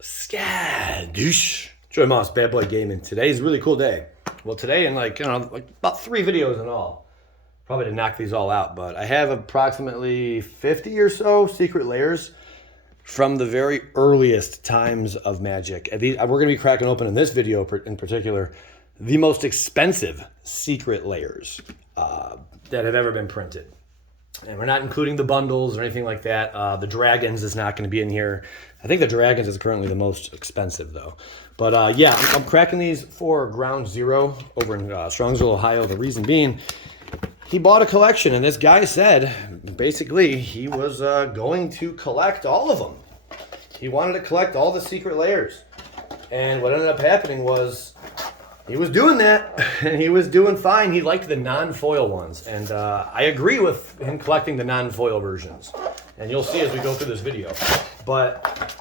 Skadoosh. Joy Moss, Bad Boy Gaming. Today's a really cool day. Well, today in like about 3 videos in all. Probably to knock these all out, but I have approximately 50 or so Secret Lairs from the very earliest times of Magic. We're going to be cracking open in this video in particular the most expensive Secret Lairs that have ever been printed. And we're not including the bundles or anything like that. The Dragons is not going to be in here. I think the Dragons is currently the most expensive, though. But yeah, I'm cracking these for Ground Zero over in Strongsville, Ohio. The reason being, he bought a collection, and this guy said, basically, he was going to collect all of them. He wanted to collect all the Secret Lairs. And what ended up happening was, he was doing that, and he was doing fine. He liked the non-foil ones, and I agree with him collecting the non-foil versions. And you'll see as we go through this video. But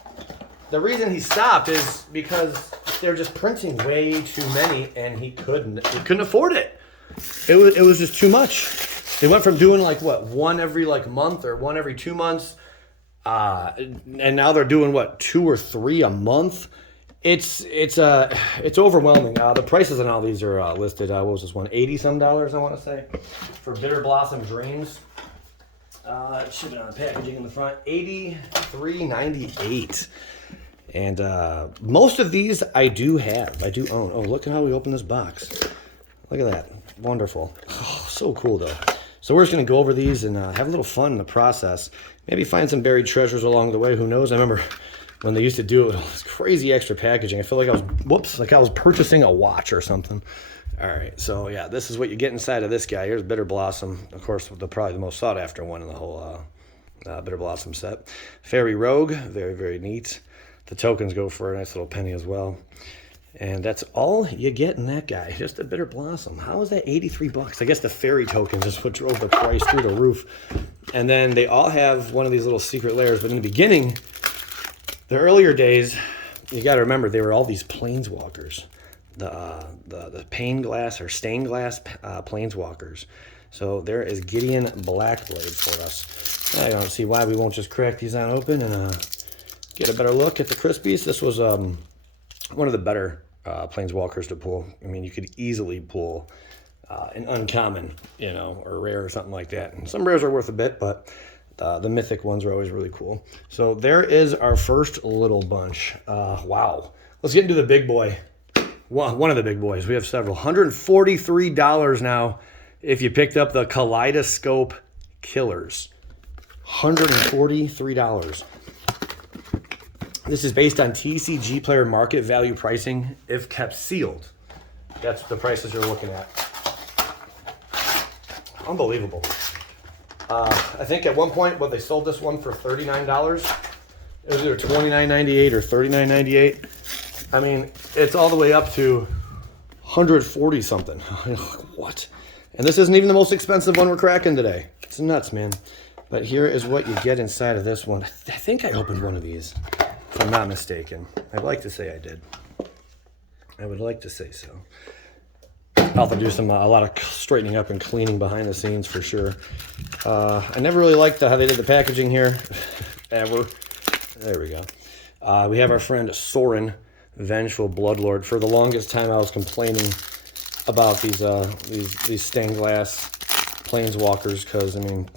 the reason he stopped is because they're just printing way too many, and he couldn't afford it. It was just too much. They went from doing like what, one every like month or one every 2 months, and now they're doing what, 2 or 3 a month. It's overwhelming. The prices on all these are listed. What was this one? $80 some, I want to say, for Bitter Blossom Dreams. Shipping on packaging in the front, $83.98. And most of these I do have. I do own. Oh, look at how we open this box. Look at that. Wonderful. Oh, so cool, though. So we're just going to go over these and have a little fun in the process. Maybe find some buried treasures along the way. Who knows? I remember when they used to do it with all this crazy extra packaging. I feel like I was purchasing a watch or something. All right, so yeah, this is what you get inside of this guy. Here's Bitter Blossom, of course, probably the most sought after one in the whole Bitter Blossom set. Fairy Rogue, very, very neat. The tokens go for a nice little penny as well. And that's all you get in that guy, just a Bitter Blossom. How is that $83? I guess the fairy tokens is what drove the price through the roof. And then they all have one of these little Secret Lairs, but in the beginning, the earlier days, you got to remember, they were all these planeswalkers. The pane glass or stained glass planeswalkers. So there is Gideon Blackblade for us. I don't see why we won't just crack these on open and get a better look at the Crispies. This was one of the better planeswalkers to pull. I mean, you could easily pull an uncommon, or rare or something like that. And some rares are worth a bit, but the mythic ones are always really cool. So there is our first little bunch. Wow. Let's get into the big boy. One of the big boys. We have several. $143 now if you picked up the Kaleidoscope Killers. $143. This is based on TCG player market value pricing if kept sealed. That's the prices you're looking at. Unbelievable. I think at one point, they sold this one for $39. It was either $29.98 or $39.98. I mean, it's all the way up to 140 something. What? And this isn't even the most expensive one we're cracking today. It's nuts, man. But here is what you get inside of this one. I think I opened one of these, if I'm not mistaken. I'd like to say I did. I would like to say so. I'll have to do a lot of straightening up and cleaning behind the scenes for sure. I never really liked how they did the packaging here, ever. There we go. We have our friend Sorin, Vengeful Bloodlord. For the longest time, I was complaining about these stained glass planeswalkers because, I mean,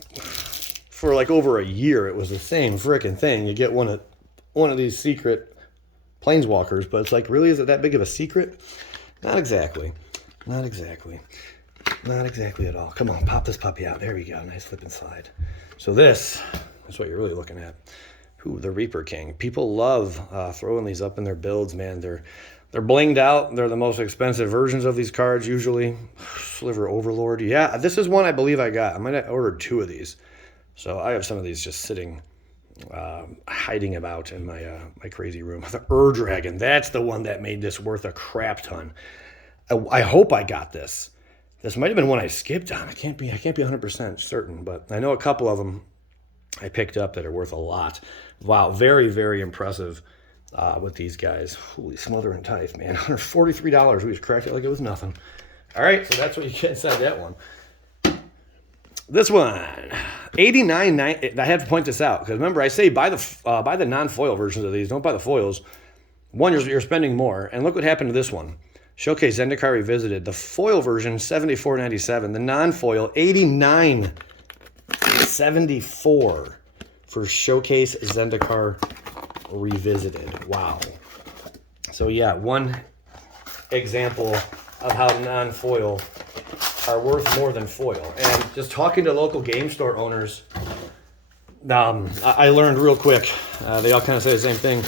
for like over a year, it was the same frickin' thing. You get one of these secret planeswalkers, but it's like, really, is it that big of a secret? Not exactly. Not exactly. Not exactly at all. Come on, pop this puppy out. There we go. Nice flip and slide. So this is what you're really looking at. Ooh, the Reaper King. People love throwing these up in their builds, man. They're blinged out. They're the most expensive versions of these cards usually. Sliver Overlord. Yeah, this is one I believe I got. I might have ordered 2 of these. So I have some of these just sitting, hiding about in my crazy room. The Dragon. That's the one that made this worth a crap ton. I hope I got this. This might have been one I skipped on. I can't be 100% certain, but I know a couple of them I picked up that are worth a lot. Wow, very, very impressive with these guys. Holy smothering tithe, man. $143. We just cracked it like it was nothing. All right, so that's what you get inside that one. This one, $89.90. I have to point this out because remember I say buy the non-foil versions of these. Don't buy the foils. one, you're spending more. And look what happened to this one. Showcase Zendikar Revisited. The foil version, $74.97. The non-foil, $89.74 for Showcase Zendikar Revisited. Wow. So yeah, one example of how non-foil are worth more than foil. And just talking to local game store owners, I learned real quick, they all kind of say the same thing.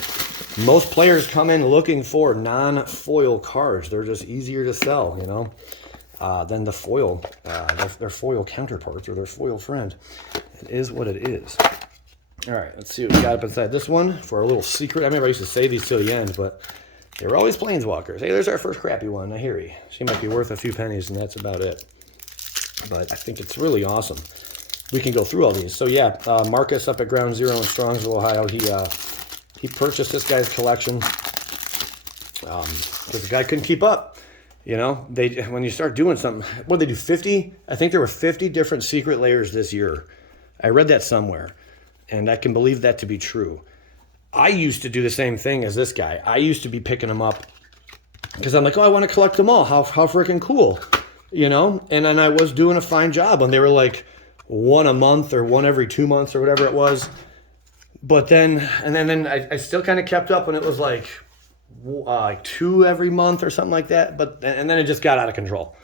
Most players come in looking for non-foil cards. They're just easier to sell, you know, than the foil, their foil counterparts or their foil friend. It is what it is. All right, let's see what we got up inside this one for a little secret. I remember I used to save these till the end, but they were always planeswalkers. Hey, there's our first crappy one, Nahiri. She might be worth a few pennies, and that's about it. But I think it's really awesome. We can go through all these. So yeah, Marcus up at Ground Zero in Strongsville, Ohio. He purchased this guy's collection because the guy couldn't keep up. You know, when you start doing something, what did they do? 50? I think there were 50 different Secret Lairs this year. I read that somewhere, and I can believe that to be true. I used to do the same thing as this guy. I used to be picking them up because I'm like, oh, I want to collect them all. How freaking cool, you know? And then I was doing a fine job when they were like one a month or one every 2 months or whatever it was. But then I still kind of kept up when it was like two every month or something like that. And then it just got out of control.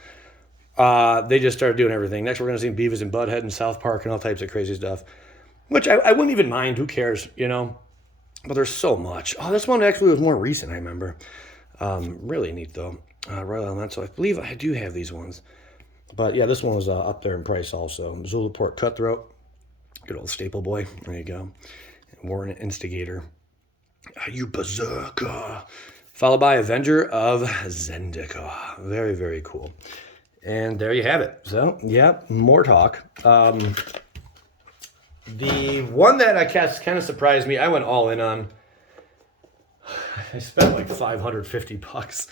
They just started doing everything. Next, we're going to see Beavis and Butthead and South Park and all types of crazy stuff, which I wouldn't even mind. Who cares, you know? But there's so much. Oh, this one actually was more recent, I remember. Really neat, though. Royal Elemental. I believe I do have these ones. But, yeah, this one was up there in price also. Zulaport Cutthroat. Good old staple boy. There you go. Warren Instigator. You Berserker. Followed by Avenger of Zendikar. Very, very cool. And there you have it. So, yeah, more talk. The one that I guess kind of surprised me, I went all in on. I spent like $550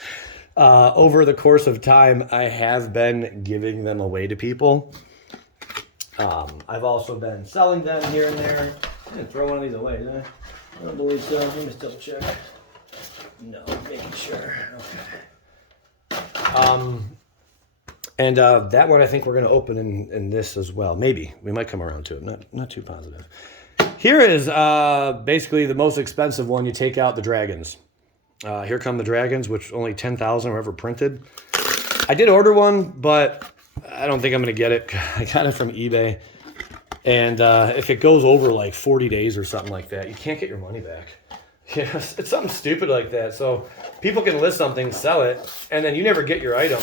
over the course of time. I have been giving them away to people. I've also been selling them here and there. I'm gonna throw one of these away, didn't I? I don't believe so. Let me just double check. No, making sure. Okay. And that one I think we're going to open in this as well. Maybe. We might come around to it. Not too positive. Here is basically the most expensive one. You take out the dragons. Here come the dragons, which only 10,000 were ever printed. I did order one, but I don't think I'm going to get it. I got it from eBay. And if it goes over like 40 days or something like that, you can't get your money back. Yeah, it's something stupid like that. So people can list something, sell it, and then you never get your item.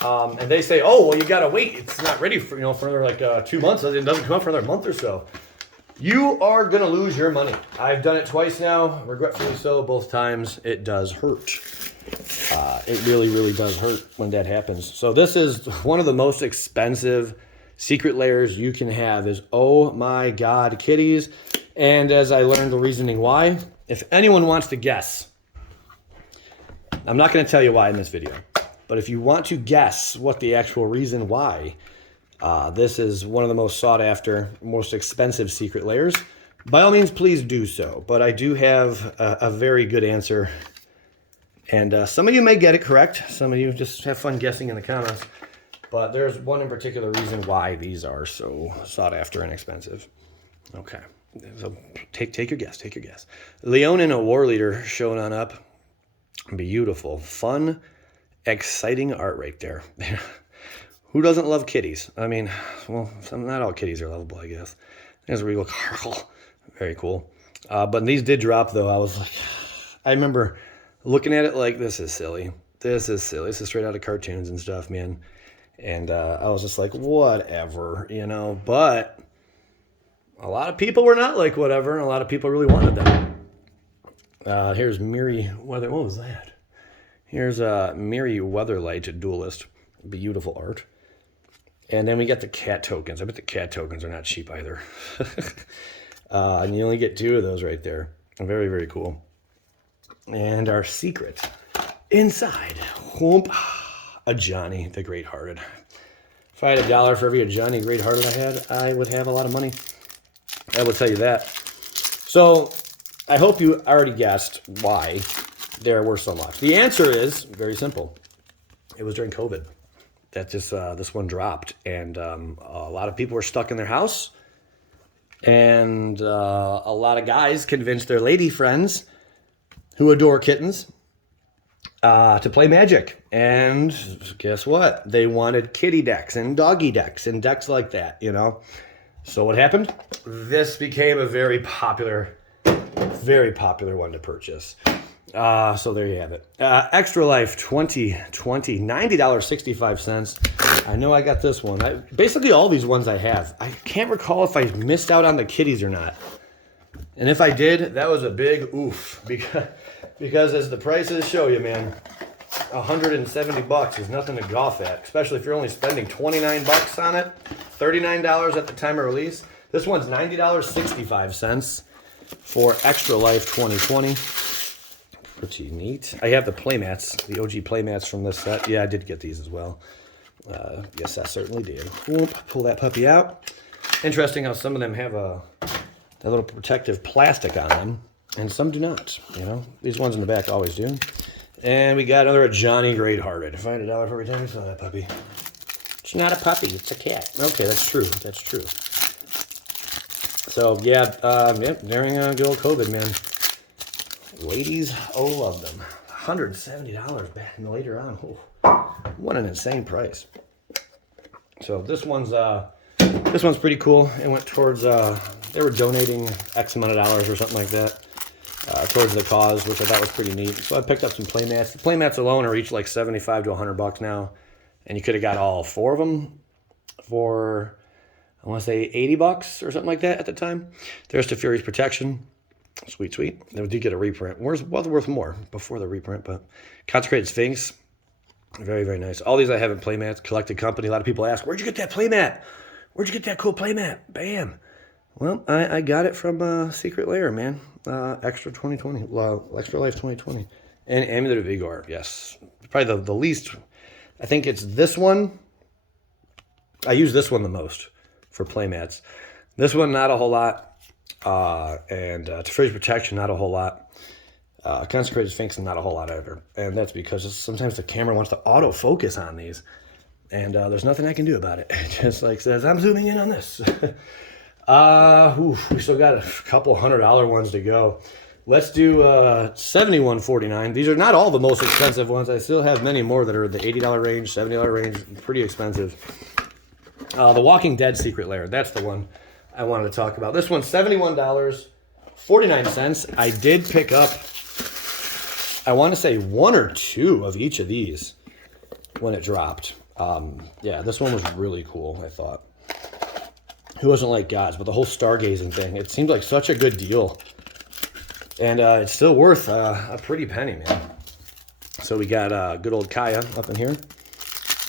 And they say, oh, well, you got to wait. It's not ready for, for another like 2 months. It doesn't come up for another month or so. You are going to lose your money. I've done it twice now, regretfully so, both times. It does hurt. It really, really does hurt when that happens. So this is one of the most expensive Secret Lairs you can have is, oh my God, kitties. And as I learned the reasoning why, if anyone wants to guess, I'm not going to tell you why in this video. But if you want to guess what the actual reason why this is one of the most sought after, most expensive Secret Lairs, by all means, please do so. But I do have a very good answer. And some of you may get it correct. Some of you just have fun guessing in the comments. But there's one in particular reason why these are so sought after and expensive. Okay. So take your guess. Take your guess. Leonin, a war leader, showing on up. Beautiful. Fun. Exciting art right there. Who doesn't love kitties? I mean, well, not all kitties are lovable, I guess. There's a real Carl. Very cool. But these did drop, though. I was like, I remember looking at it like, this is silly. This is silly. This is straight out of cartoons and stuff, man. And I was just like, whatever, But a lot of people were not like whatever, and a lot of people really wanted them. Here's Miri Weather. What was that? Here's Miri Weatherlight Duelist. Beautiful art. And then we got the cat tokens. I bet the cat tokens are not cheap either. And you only get 2 of those right there. Very, very cool. And our secret inside. Whoop. A Johnny the Great-Hearted. If I had $1 for every Johnny Great-Hearted I had, I would have a lot of money. I will tell you that. So I hope you already guessed why they're worth so much? The answer is very simple. It was during COVID that this one dropped, and a lot of people were stuck in their house, and a lot of guys convinced their lady friends who adore kittens to play Magic. And guess what? They wanted kitty decks and doggy decks and decks like that, you know? So what happened? This became a very popular one to purchase. So there you have it. Extra Life 2020, $90.65. I know I got this one. Basically all these ones I have. I can't recall if I missed out on the kitties or not. And if I did, that was a big oof. Because as the prices show you, man, $170 is nothing to golf at, especially if you're only spending $29 on it, $39 at the time of release. This one's $90.65 for Extra Life 2020. Pretty neat. I have the playmats, the OG playmats from this set. Yeah, I did get these as well. Yes, I certainly did. Whoop, pull that puppy out. Interesting how some of them have that little protective plastic on them, and some do not. You know, these ones in the back always do. And we got another Johnny Greathearted. Find $1 for every time we saw that puppy. It's not a puppy, it's a cat. Okay, that's true. That's true. So yeah, during good old COVID, man. Ladies, love them. $170 back and later on. Oh, what an insane price. So this one's pretty cool. It went towards they were donating X amount of dollars or something like that towards the cause, which I thought was pretty neat. So I picked up some playmats. The playmats alone are each like $75 to $100 now, and you could have got all 4 of them for I want to say $80 or something like that at the time. There's the Fury's Protection. Sweet, sweet. They did get a reprint. Was worth more before the reprint, but Consecrated Sphinx, very, very nice. All these I have in playmats, collected company. A lot of people ask, where'd you get that playmat? Where'd you get that cool playmat? Bam. Well, I got it from Secret Lair, man. Extra 2020, Extra Life 2020. And Amulet of Igor, yes. Probably the least, I think it's this one. I use this one the most for playmats. This one, not a whole lot. And Fury's Protection, not a whole lot. Consecrated Sphinx, not a whole lot either. And that's because sometimes the camera wants to autofocus on these. And there's nothing I can do about it. It just like says, I'm zooming in on this. We still got a couple $100 ones to go. Let's do $71.49. These are not all the most expensive ones. I still have many more that are in the $80 range, $70 range, pretty expensive. The Walking Dead Secret Lair, that's the one I wanted to talk about. This one's $71.49. I did pick up, I want to say 1 or 2 of each of these when it dropped. Yeah, this one was really cool, I thought. Who doesn't like gods? But the whole stargazing thing, it seemed like such a good deal. And it's still worth a pretty penny, man. So we got good old Kaya up in here.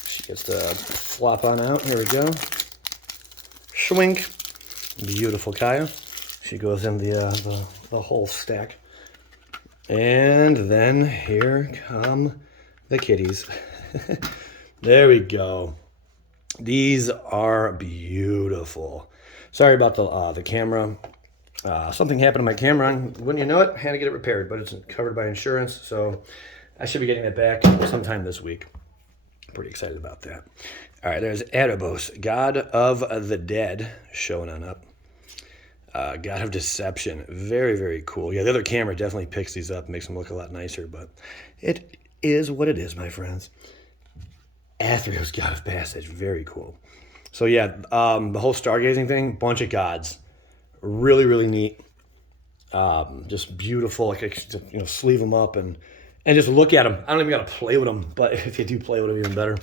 She gets to flop on out. Here we go. Schwink. Beautiful Kaya. She goes in the whole stack. And then here come the kitties. There we go. These are beautiful. Sorry about the camera. Something happened to my camera, and wouldn't you know it, I had to get it repaired, but it's covered by insurance, so I should be getting it back sometime this week. I'm pretty excited about that. All right, there's Erebos, God of the Dead, showing on up. God of Deception, very, very cool. Yeah, the other camera definitely picks these up, makes them look a lot nicer, but it is what it is, my friends. Athreos, God of Passage, very cool. So yeah, the whole stargazing thing, bunch of gods. Really, really neat. Just beautiful. Like, sleeve them up and just look at them. I don't even got to play with them, but if you do play with them, even better.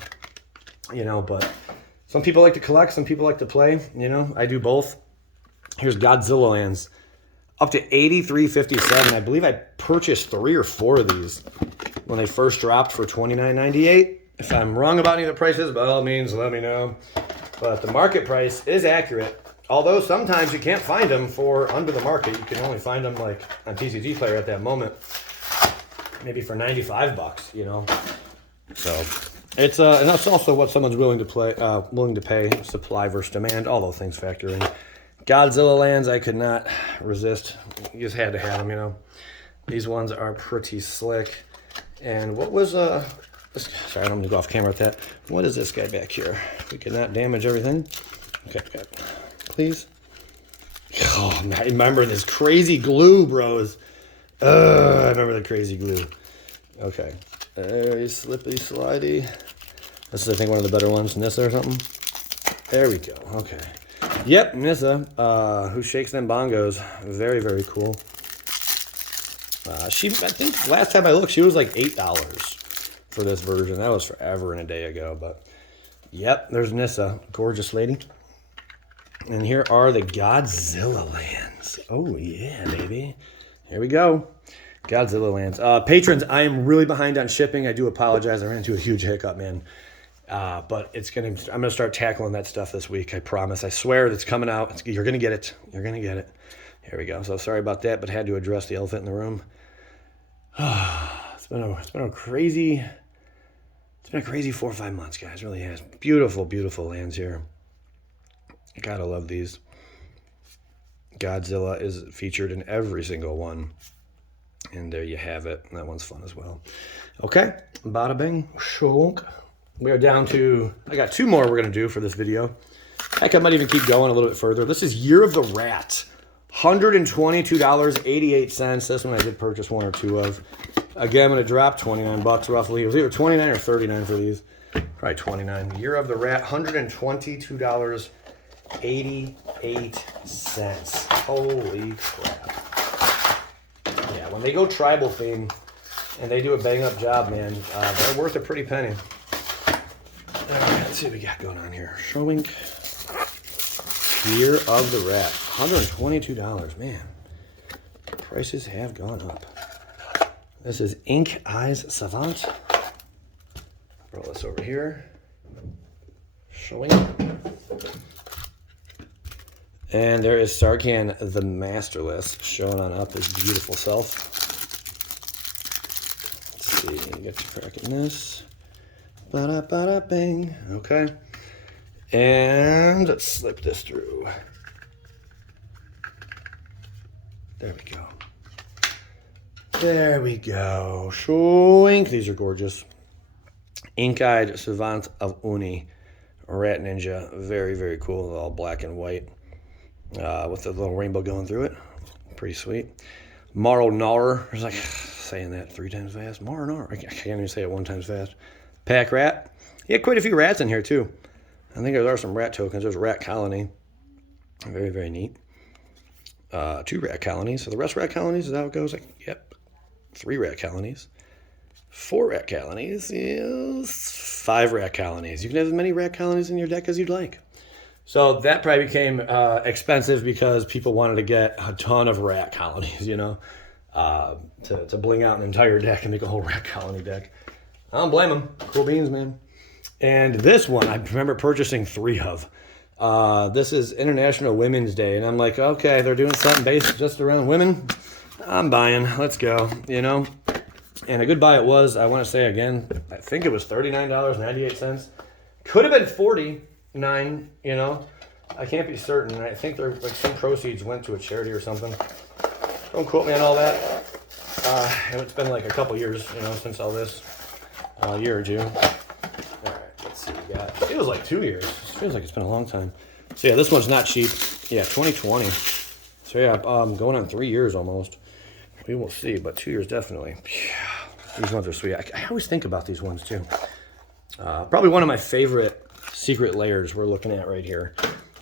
But some people like to collect, some people like to play. I do both. Here's Godzilla Lands, up to $83.57. I believe I purchased 3 or 4 of these when they first dropped for $29.98. If I'm wrong about any of the prices, by all means, let me know. But the market price is accurate. Although sometimes you can't find them for under the market. You can only find them like on TCG Player at that moment. Maybe for $95, So it's and that's also what someone's willing to pay, supply versus demand, all those things factor in. Godzilla Lands, I could not resist. You just had to have them, These ones are pretty slick. And what was this? Sorry, I don't want to go off camera with that. What is this guy back here? We cannot damage everything. Okay, please. Oh, I remember this crazy glue, bros. I remember the crazy glue. Okay, very slippy, slidey. This is, I think, one of the better ones. Nissa or something. There we go. Okay. Yep, Nissa, who shakes them bongos. Very, very cool. I think last time I looked, she was like $8 for this version. That was forever and a day ago, but yep, there's Nissa, gorgeous lady. And here are the Godzilla lands. Oh yeah, baby. Here we go. Godzilla lands. Patrons, I am really behind on shipping. I do apologize. I ran into a huge hiccup, man. But I'm gonna start tackling that stuff this week. I promise. I swear it's coming out. You're gonna get it. You're gonna get it. Here we go. So sorry about that, but had to address the elephant in the room. It's been a crazy 4 or 5 months, guys. It really has. Beautiful, beautiful lands here. Gotta love these. Godzilla is featured in every single one. And there you have it. That one's fun as well. Okay, bada bing, shonk. We are down to, I got 2 more we're going to do for this video. Heck, I might even keep going a little bit further. This is Year of the Rat. $122.88. This one I did purchase 1 or 2 of. Again, I'm going to drop 29 bucks roughly. It was either 29 or 39 for these. Probably 29. Year of the Rat, $122.88. Holy crap. Yeah, when they go tribal theme and they do a bang up job, man, they're worth a pretty penny. All right, let's see what we got going on here. Showing Year of the Rat. $122, man. Prices have gone up. This is Ink Eyes Savant. Roll this over here. Showing. And there is Sarkhan the Masterless showing on up his beautiful self. Let's see, get to cracking this. Bada-bada-bang. Okay. And let's slip this through. There we go. There we go. Showing. These are gorgeous. Ink-Eyed Savant of Uni. Rat Ninja. Very, very cool. All black and white. With the little rainbow going through it. Pretty sweet. Maronar. I was like saying that 3 times fast. Maronar. I can't even say it 1 time fast. Pack Rat. Yeah, quite a few rats in here too. I think there are some rat tokens. There's a rat colony. Very, very neat. 2 rat colonies. So the rest rat colonies, is that how it goes? Like, yep. 3 rat colonies. 4 rat colonies. Yes. 5 rat colonies. You can have as many rat colonies in your deck as you'd like. So that probably became expensive because people wanted to get a ton of rat colonies, you know, to bling out an entire deck and make a whole rat colony deck. I don't blame them. Cool beans, man. And this one, I remember purchasing 3 of. This is International Women's Day, and I'm like, okay, they're doing something based just around women. I'm buying. Let's go, you know. And a good buy it was. I want to say again, I think it was $39.98. Could have been $49, you know. I can't be certain. I think there like some proceeds went to a charity or something. Don't quote me on all that. It's been like a couple years, you know, since all this. A year or 2. All right, let's see. We got. It feels like 2 years. It feels like it's been a long time. So yeah, this one's not cheap. Yeah, 2020. So yeah, going on 3 years almost. We will see, but 2 years definitely. These ones are sweet. I always think about these ones too. Probably one of my favorite Secret Lairs we're looking at right here.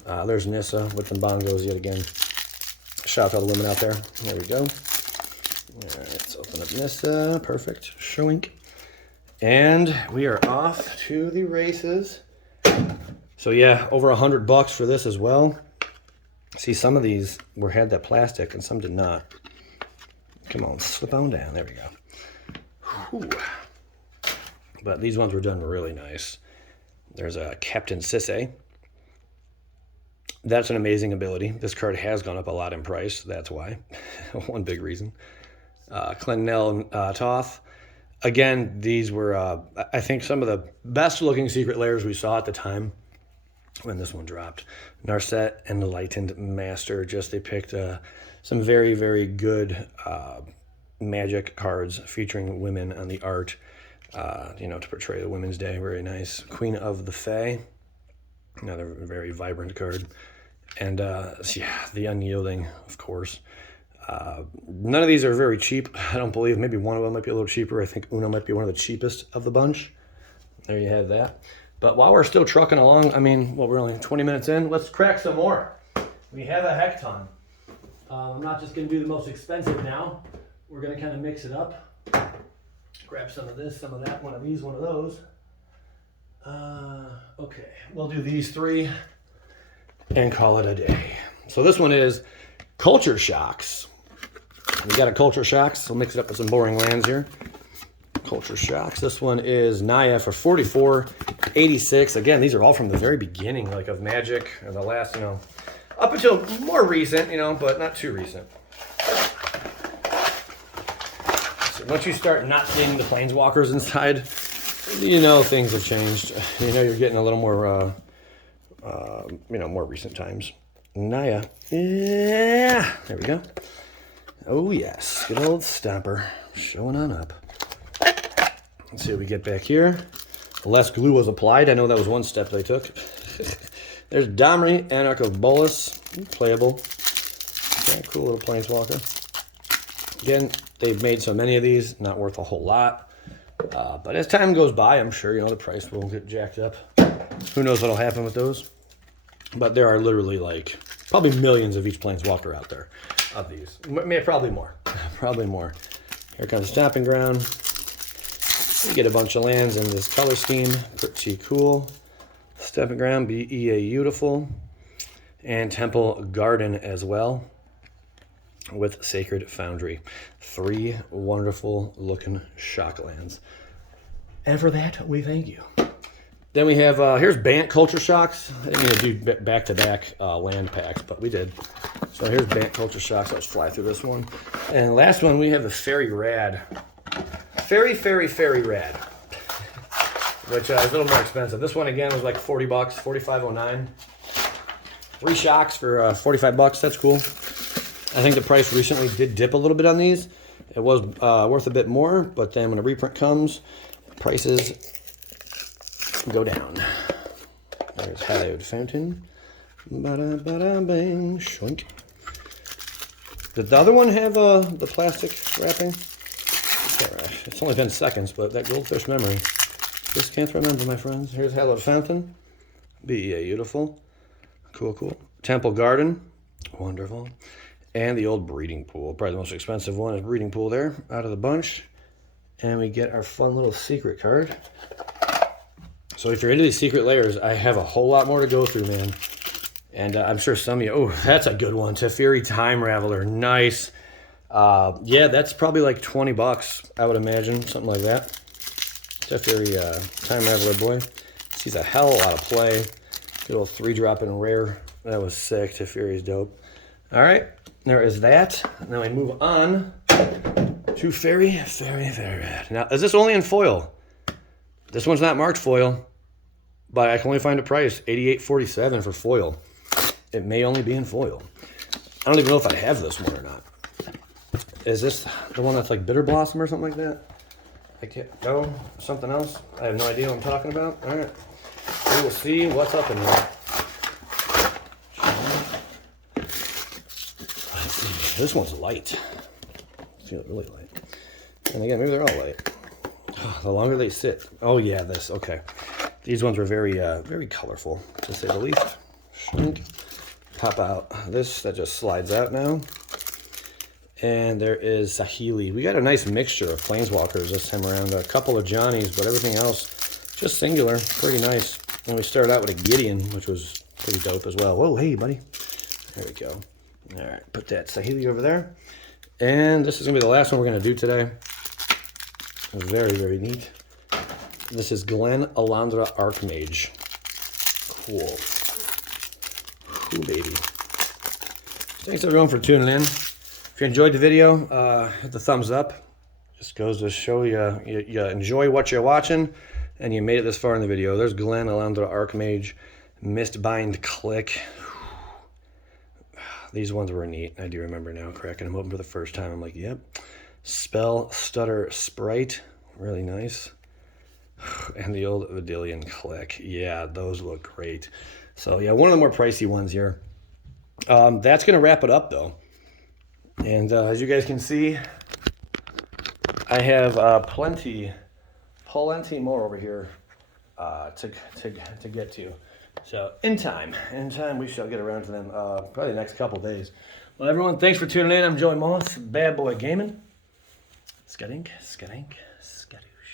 There's Nissa with some bongos yet again. Shout out to all the women out there. There we go. All right, let's open up Nissa. Perfect. Showing. And we are off to the races. So yeah, over $100 for this as well. See, some of these had that plastic and some did not. Come on, slip on down. There we go. Whew. But these ones were done really nice. There's a Captain Sisse. That's an amazing ability. This card has gone up a lot in price. That's why. One big reason. Clenell Toth. Again, these were, I think, some of the best-looking Secret Lairs we saw at the time when this one dropped. Narset and Enlightened Master. They picked some very, very good Magic cards featuring women on the art, you know, to portray the Women's Day. Very nice. Queen of the Fae, another very vibrant card. And yeah, the Unyielding, of course. None of these are very cheap, I don't believe. Maybe one of them might be a little cheaper. I think Uno might be one of the cheapest of the bunch. There you have that. But while we're still trucking along, I mean, well, we're only 20 minutes in, let's crack some more. We have a heck ton. I'm not just going to do the most expensive now. We're going to kind of mix it up. Grab some of this, some of that, one of these, one of those. Okay, we'll do these three and call it a day. So this one is Culture Shocks. We got a Culture Shocks. We'll mix it up with some boring lands here. Culture Shocks. This one is Naya for $44.86. Again, these are all from the very beginning, like of Magic, or the last, you know, up until more recent, you know, but not too recent. So once you start not seeing the Planeswalkers inside, you know things have changed. You know you're getting a little more, you know, more recent times. Naya. Yeah. There we go. Oh, yes. Good old Stomper. Showing on up. Let's see what we get back here. Less glue was applied. I know that was one step they took. There's Domri, Anarch of Bolas. Playable. Okay, cool little Planeswalker. Again, they've made so many of these. Not worth a whole lot. But as time goes by, I'm sure, you know, the price will get jacked up. Who knows what'll happen with those. But there are literally, like, probably millions of each Planeswalker out there of these. Probably more. Probably more. Here comes Stomping Ground. We get a bunch of lands in this color scheme. Pretty cool. Stomping Ground, beautiful. And Temple Garden as well. With Sacred Foundry. 3 wonderful looking shock lands. And for that, we thank you. Then we have, here's Bant Culture Shocks. I didn't mean to do back-to-back land packs, but we did. So here's Bant Culture Shocks. Let's fly through this one. And last one, we have the Fairy Rad. Fairy Rad. Which is a little more expensive. This one, again, was like $40, $45.09. 3 shocks for $45. That's cool. I think the price recently did dip a little bit on these. It was worth a bit more, but then when a reprint comes, prices go down. There's Hallowed Fountain. Bada-bada-bang, shoink. Did the other one have the plastic wrapping? It's only been seconds, but that goldfish memory. Just can't remember, my friends. Here's Hallowed Fountain. Beautiful. Cool. Temple Garden. Wonderful. And the old Breeding Pool. Probably the most expensive one is Breeding Pool there, out of the bunch. And we get our fun little secret card. So if you're into these Secret Lairs, I have a whole lot more to go through, man. And I'm sure some of you... Oh, that's a good one. Teferi Time Raveler. Nice. Yeah, that's probably like $20, I would imagine. Something like that. Teferi Time Raveler, boy. Sees a hell of a lot of play. Good old 3-drop in rare. That was sick. Teferi's dope. All right. There is that. Now we move on to Fairy Rad. Now, is this only in foil? This one's not marked foil, but I can only find a price, $88.47 for foil. It may only be in foil. I don't even know if I have this one or not. Is this the one that's like Bitter Blossom or something like that? I can't, no, something else? I have no idea what I'm talking about. All right, we will see what's up in here. Let's see. This one's light. I feel it really light. And again, maybe they're all light. The longer they sit. Oh yeah, this, okay. These ones were very, very colorful, to say the least. Shink. Pop out this, that just slides out now. And there is Saheeli. We got a nice mixture of Planeswalkers this time around. A couple of Johnnies, but everything else just singular. Pretty nice. And we started out with a Gideon, which was pretty dope as well. Whoa, hey, buddy. There we go. All right, put that Saheeli over there. And this is going to be the last one we're going to do today. Very, very neat. This is Glen Alondra Archmage. Cool. Cool, baby. Thanks, everyone, for tuning in. If you enjoyed the video, hit the thumbs up. Just goes to show you enjoy what you're watching, and you made it this far in the video. There's Glen Alondra Archmage, Mistbind Click. These ones were neat. I do remember now cracking them open for the first time. I'm like, yep, Spell Stutter Sprite, really nice. And the old Vidillion Click. Yeah, those look great. So yeah, one of the more pricey ones here. That's going to wrap it up though. And as you guys can see, I have plenty more over here to get to. So in time we shall get around to them probably the next couple days. Well, everyone, thanks for tuning in. I'm Joey Moss, Bad Boy Gaming. Skadink, skadink.